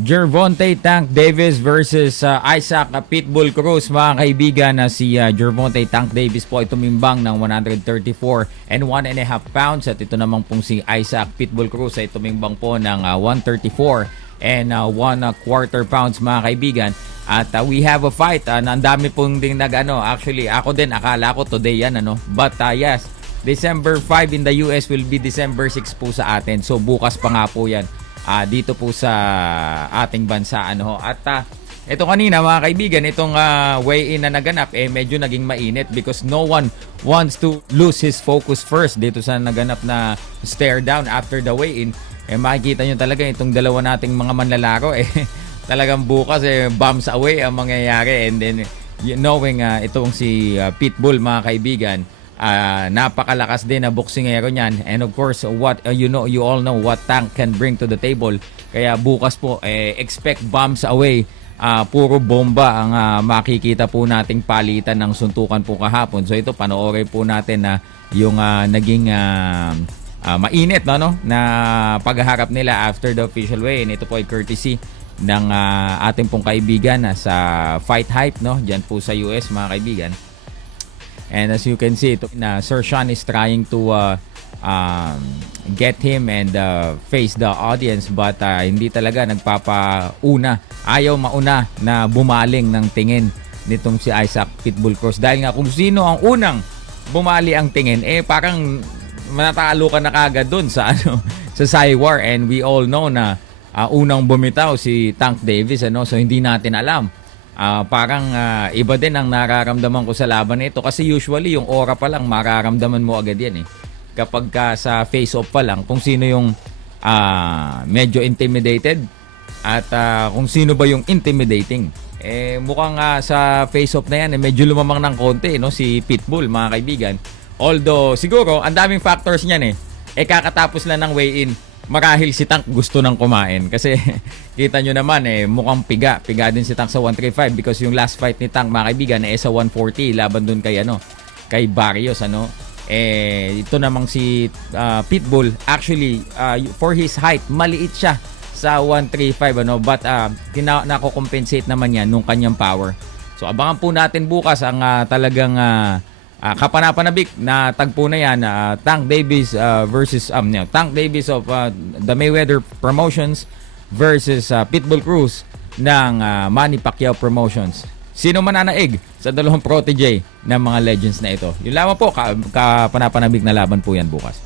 Gervonta Tank Davis versus Isaac Pitbull Cruz, mga kaibigan. Na si Gervonta Tank Davis po ay tumimbang ng 134 and 1.5 pounds, at ito naman pong si Isaac Pitbull Cruz ay tumimbang po ng 134 and 1/4 pounds, mga kaibigan. At we have a fight na ang dami pong ding actually ako din akala ko today yan but yes, December 5 in the US will be December 6 po sa atin, so bukas pa nga po yan dito po sa ating bansa At ito kanina, mga kaibigan, itong weigh-in na naganap medyo naging mainit because no one wants to lose his focus first dito sa naganap na stare down after the weigh-in. Makikita nyo talaga itong dalawa nating mga manlalaro talagang bukas bombs away ang mangyayari. And then knowing itong si Pitbull, mga kaibigan, napakalakas din na boksingero niyan, and of course what you all know what Tank can bring to the table. Kaya bukas po expect bombs away, puro bomba ang makikita po nating palitan ng suntukan po kahapon. So ito, panoorin po natin na yung naging mainit na pagharap nila after the official weigh-in. Ito po ay courtesy ng ating pong kaibigan sa Fight Hype diyan po sa US, mga kaibigan. And as you can see, na Sir Sean is trying to get him and face the audience, but hindi talaga nagpapauna. Ayaw mauna na bumaling ng tingin nitong si Isaac Pitbull Cruz. Dahil nga kung sino ang unang bumali ang tingin, parang manatalo ka na kagad dun sa sa Cywar. And we all know na unang bumitaw si Tank Davis so hindi natin alam. Parang iba din ang nararamdaman ko sa laban nito, kasi usually yung aura pa lang mararamdaman mo agad yan kapag sa face-off pa lang kung sino yung medyo intimidated at kung sino ba yung intimidating. Mukhang sa face-off na yan medyo lumamang ng konti si Pitbull, mga kaibigan. Although siguro ang daming factors niyan kakatapos lang ng weigh-in. Marahil si Tank gusto nang kumain kasi kita nyo naman mukhang piga din si Tank sa 135, because yung last fight ni Tank, mga kaibigan, sa 140 laban dun kay kay Barrios ito namang si Pitbull, actually for his height maliit siya sa 135 but nako-compensate naman yan nung kanyang power. So abangan po natin bukas ang talagang kapanapanabik na tagpo na yan, Tank Davis versus Tank Davis of the Mayweather Promotions versus Pitbull Cruz ng Manny Pacquiao Promotions. Sino mananaig sa dalawang protege ng mga legends na ito? Yun lamang po, kapanapanabik na laban po yan bukas.